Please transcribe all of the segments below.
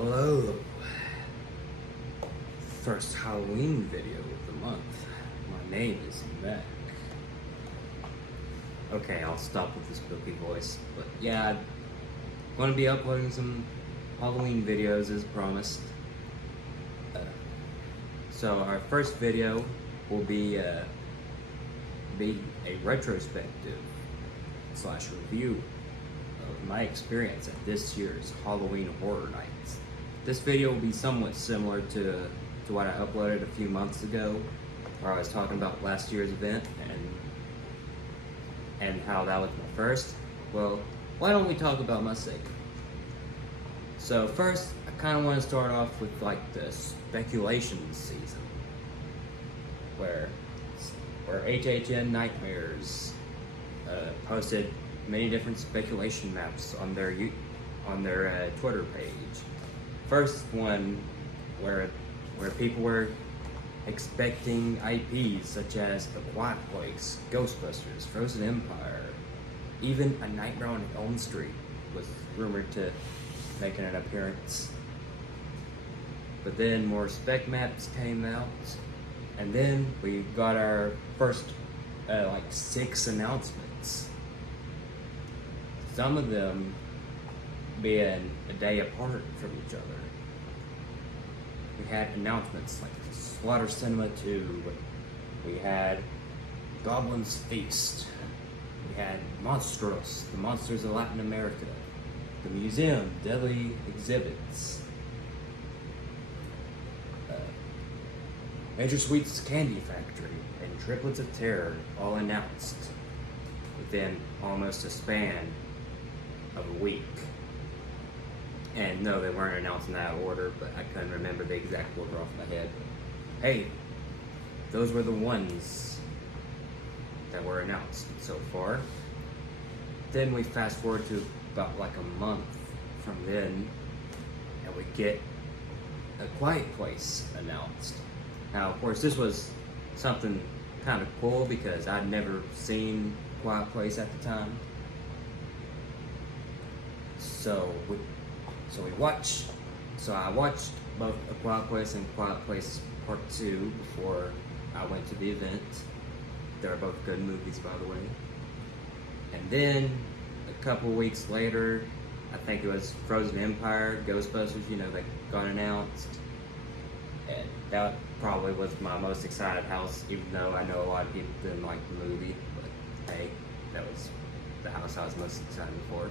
Hello. First Halloween video of the month. My name is Mac. Okay, I'll stop with the spooky voice. But yeah, I'm going to be uploading some Halloween videos as promised. So our first video will be a retrospective / review of my experience at this year's Halloween Horror Nights. This video will be somewhat similar to what I uploaded a few months ago, where I was talking about last year's event and how that was my first. Well, why don't we talk about my second? So first, I kind of want to start off with like the speculation season, where HHN Nightmares posted many different speculation maps on their Twitter page. First one where people were expecting IPs such as A Quiet Place, Ghostbusters, Frozen Empire, even A Nightmare on Elm Street was rumored to make an appearance. But then more spec maps came out, and then we got our first 6 announcements. Some of them being a day apart from each other. We had announcements like Slaughter Cinema 2, we had Goblin's Feast, we had Monstros, The Monsters of Latin America, the Museum, Deadly Exhibits, Major Sweet's Candy Factory, and Triplets of Terror all announced within almost a span of a week. And no, they weren't announced in that order, but I couldn't remember the exact order off my head. Hey, those were the ones that were announced so far. Then we fast forward to about like a month from then, and we get A Quiet Place announced. Now, of course, this was something kind of cool because I'd never seen Quiet Place at the time. So I watched both A Quiet Place and Quiet Place Part 2 before I went to the event. They were both good movies, by the way. And then a couple weeks later, I think it was Frozen Empire, Ghostbusters, that got announced. And that probably was my most excited house, even though I know a lot of people didn't like the movie. But hey, that was the house I was most excited for.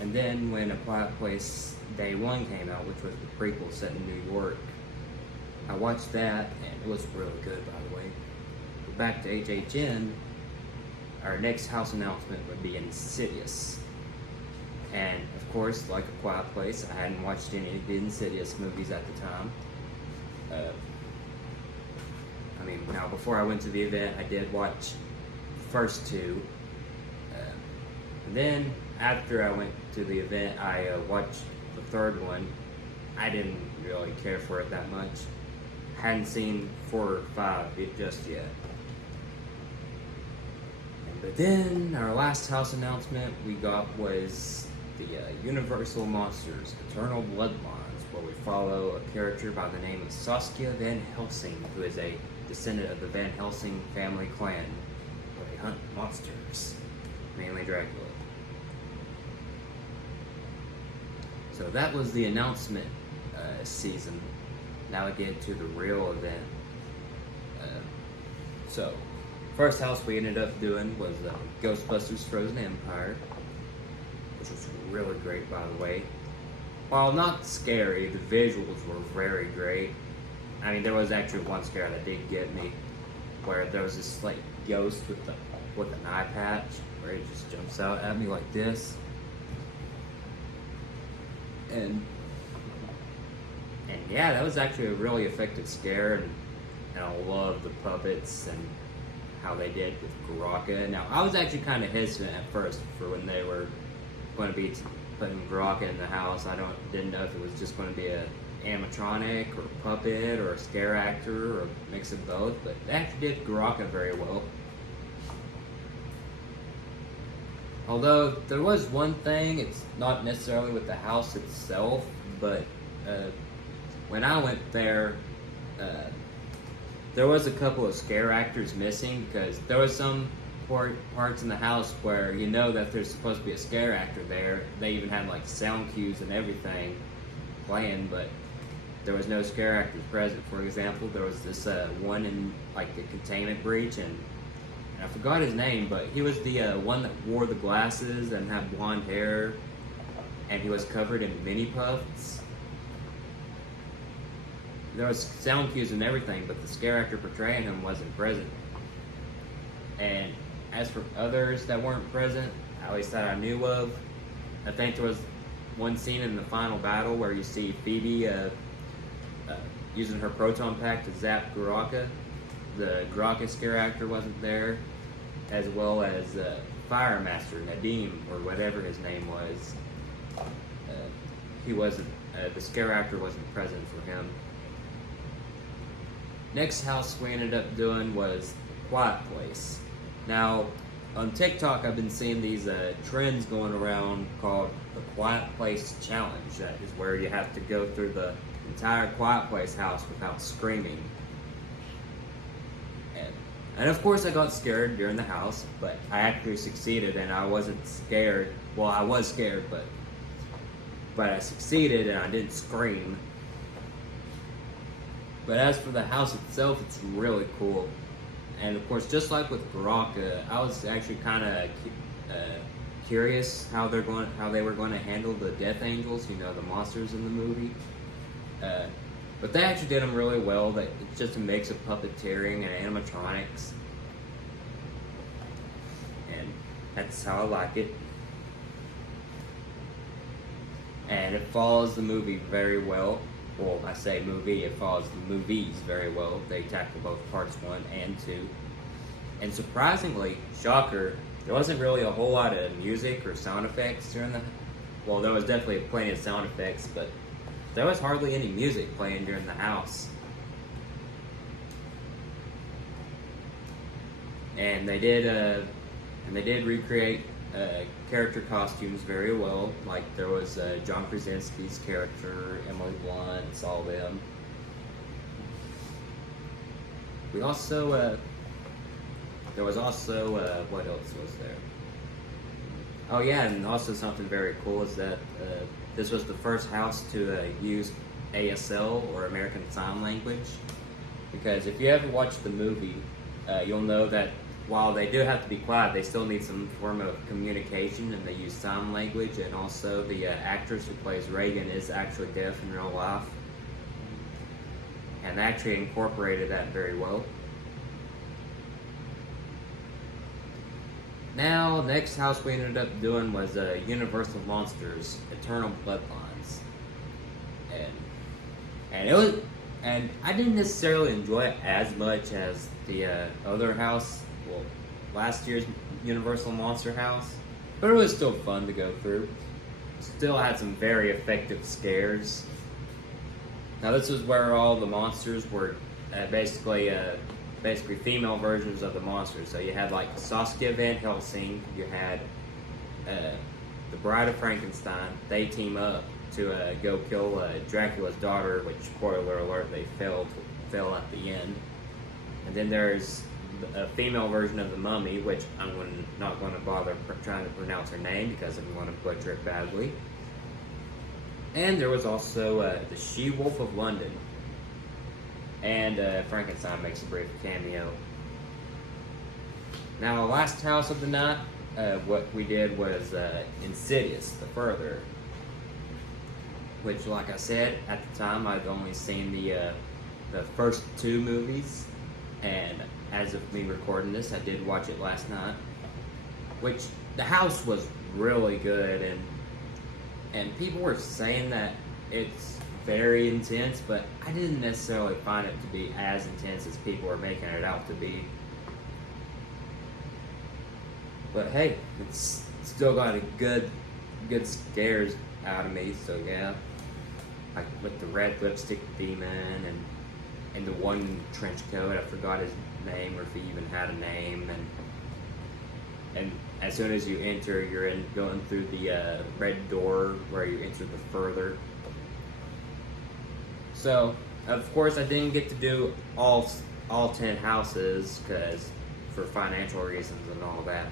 And then when A Quiet Place Day 1 came out, which was the prequel set in New York, I watched that, and it was really good, by the way. But back to HHN, our next house announcement would be Insidious. And of course, like A Quiet Place, I hadn't watched any of the Insidious movies at the time. Now before I went to the event, I did watch the first 2. And then after I went to the event, I watched the third one. I didn't really care for it that much. Hadn't seen 4 or 5 just yet. But then our last house announcement we got was the Universal Monsters Eternal Bloodlines, where we follow a character by the name of Saskia Van Helsing, who is a descendant of the Van Helsing family clan, where they hunt monsters, mainly Dracula. So that was the announcement season. Now we get to the real event. So, first house we ended up doing was Ghostbusters Frozen Empire, which was really great, by the way. While not scary, the visuals were very great. There was actually one scare that did get me, where there was this ghost with an eye patch, where it just jumps out at me like this. And yeah, that was actually a really effective scare, and I love the puppets and how they did with Garaka. Now, I was actually kind of hesitant at first for when they were going to be putting Garaka in the house. Didn't know if it was just going to be a animatronic or a puppet or a scare actor or a mix of both, but they actually did Garaka very well. Although there was one thing, it's not necessarily with the house itself, but when I went there, uh, there was a couple of scare actors missing because there was some parts in the house where you know that there's supposed to be a scare actor there. They even had like sound cues and everything playing, but there was no scare actors present. For example, there was this one in like the containment breach, and I forgot his name, but he was the one that wore the glasses and had blonde hair, and he was covered in mini puffs. There was sound cues and everything, but the scare actor portraying him wasn't present. And as for others that weren't present, at least that I knew of, I think there was one scene in the final battle where you see Phoebe using her proton pack to zap Guraka. The Guraka scare actor wasn't there, as well as Fire Master Nadim, or whatever his name was. He wasn't. The scare actor wasn't present for him. Next house we ended up doing was Quiet Place. Now, on TikTok, I've been seeing these trends going around called the Quiet Place Challenge. That is where you have to go through the entire Quiet Place house without screaming. And of course I got scared during the house, but I actually succeeded and I wasn't scared. Well, I was scared, but I succeeded and I didn't scream. But as for the house itself, it's really cool. And of course, just like with Baraka, I was actually kind of curious how they were going to handle the Death Angels, you know, the monsters in the movie. But they actually did them really well. It's just a mix of puppeteering and animatronics. And that's how I like it. And it follows the movie very well. Well, I say movie, it follows the movies very well. They tackle both parts 1 and 2. And surprisingly, shocker, there wasn't really a whole lot of music or sound effects during the... Well, there was definitely plenty of sound effects, but there was hardly any music playing during the house. And they did recreate character costumes very well. Like there was John Krasinski's character, Emily Blunt, all them. We also there was also what else was there? Oh yeah, and also something very cool is that this was the first house to use ASL, or American Sign Language. Because if you ever watch the movie, you'll know that while they do have to be quiet, they still need some form of communication, and they use sign language. And also, the actress who plays Reagan is actually deaf in real life, and they actually incorporated that very well. Now, next house we ended up doing was Universal Monsters: Eternal Bloodlines, and I didn't necessarily enjoy it as much as the other house. Well, last year's Universal Monster House, but it was still fun to go through. Still had some very effective scares. Now this was where all the monsters were basically female versions of the monsters. So you had like Saskia Van Helsing, you had the Bride of Frankenstein. They team up to go kill Dracula's daughter, which, spoiler alert, they fell at the end. And then there's a female version of the Mummy, which I'm not going to bother trying to pronounce her name because I'm going to butcher it badly. And there was also the She-Wolf of London. And Frankenstein makes a brief cameo. Now, the last house of the night, what we did was Insidious, The Further. Which, like I said, at the time I'd only seen the first 2 movies. And as of me recording this, I did watch it last night. Which, the house was really good, and people were saying that it's very intense, but I didn't necessarily find it to be as intense as people were making it out to be. But hey, it's still got a good scares out of me, so yeah. Like with the red lipstick demon and the one trench coat, I forgot his name or if he even had a name, and as soon as you enter, you're going through the red door where you enter the further. So, of course, I didn't get to do all 10 houses because for financial reasons and all that.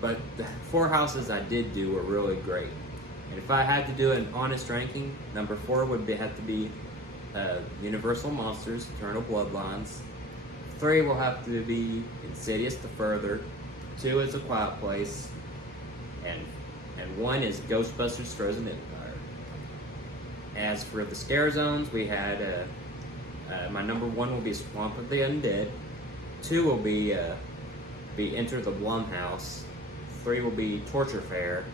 But the 4 houses I did do were really great. And if I had to do an honest ranking, number 4 would have to be Universal Monsters, Eternal Bloodlines. 3 will have to be Insidious the Further. 2 is A Quiet Place. And 1 is Ghostbusters Frozen Empire. As for the scare zones, we had my number 1 will be Swamp of the Undead. 2 will be Enter the Blumhouse. 3 will be Torture Fair.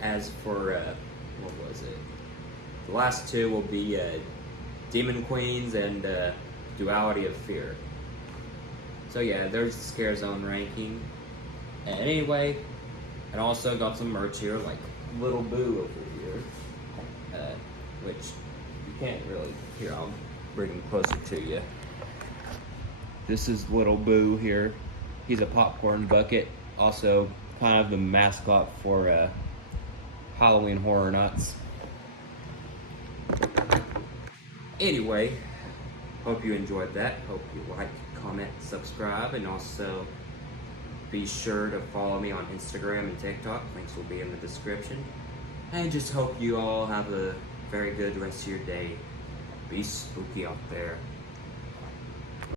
As for what was it? The last 2 will be Demon Queens and Duality of Fear. So yeah, there's the scare zone ranking. And anyway, and also got some merch here, like Little Boo over here, which you can't really hear. I'll bring him closer to you. This is Little Boo here. He's a popcorn bucket, also kind of the mascot for Halloween Horror Nights. Anyway, hope you enjoyed that. Hope you like, comment, subscribe, and also be sure to follow me on Instagram and TikTok. Links will be in the description. And just hope you all have a very good rest of your day. Be spooky out there.